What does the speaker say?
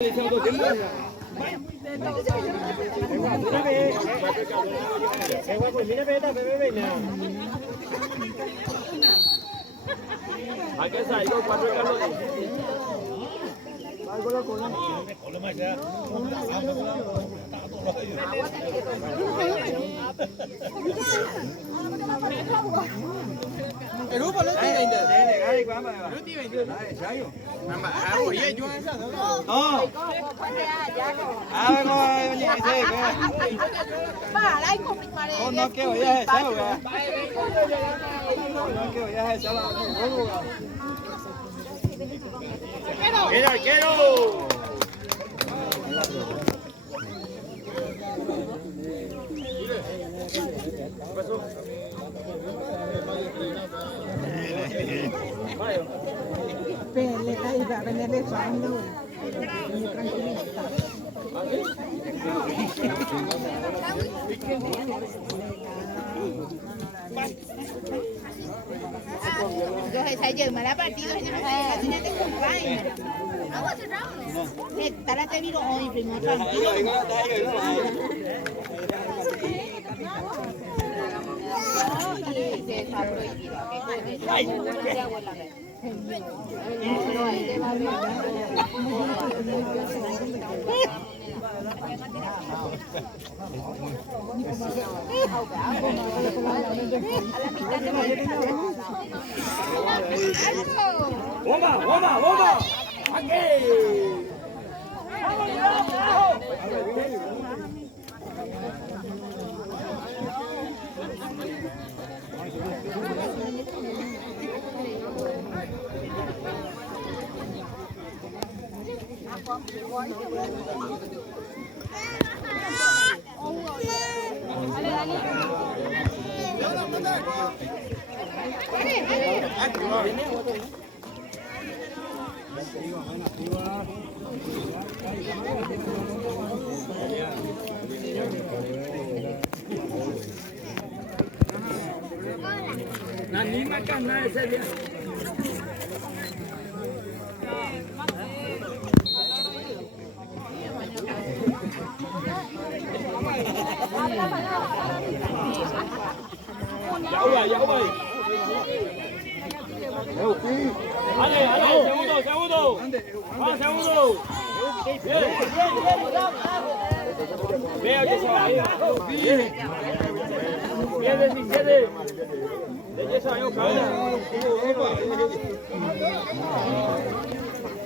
Hay que salir con 4 Carlos. El grupo no tiene ¡Quiero! Va a venderle suando, tranquilista. Rồi thầy giờ mà đã bắt đi rồi nhưng mà thầy nhớ tới cùng vai. Nè, ta đã tới video ơi vì một phần. ¡Bomba! ¡Aquí! Nani makan na ese día. Dẫu vậy. Ale, segundo. Va, segundo. Bien, que se va. Bien, 17. De 10 años,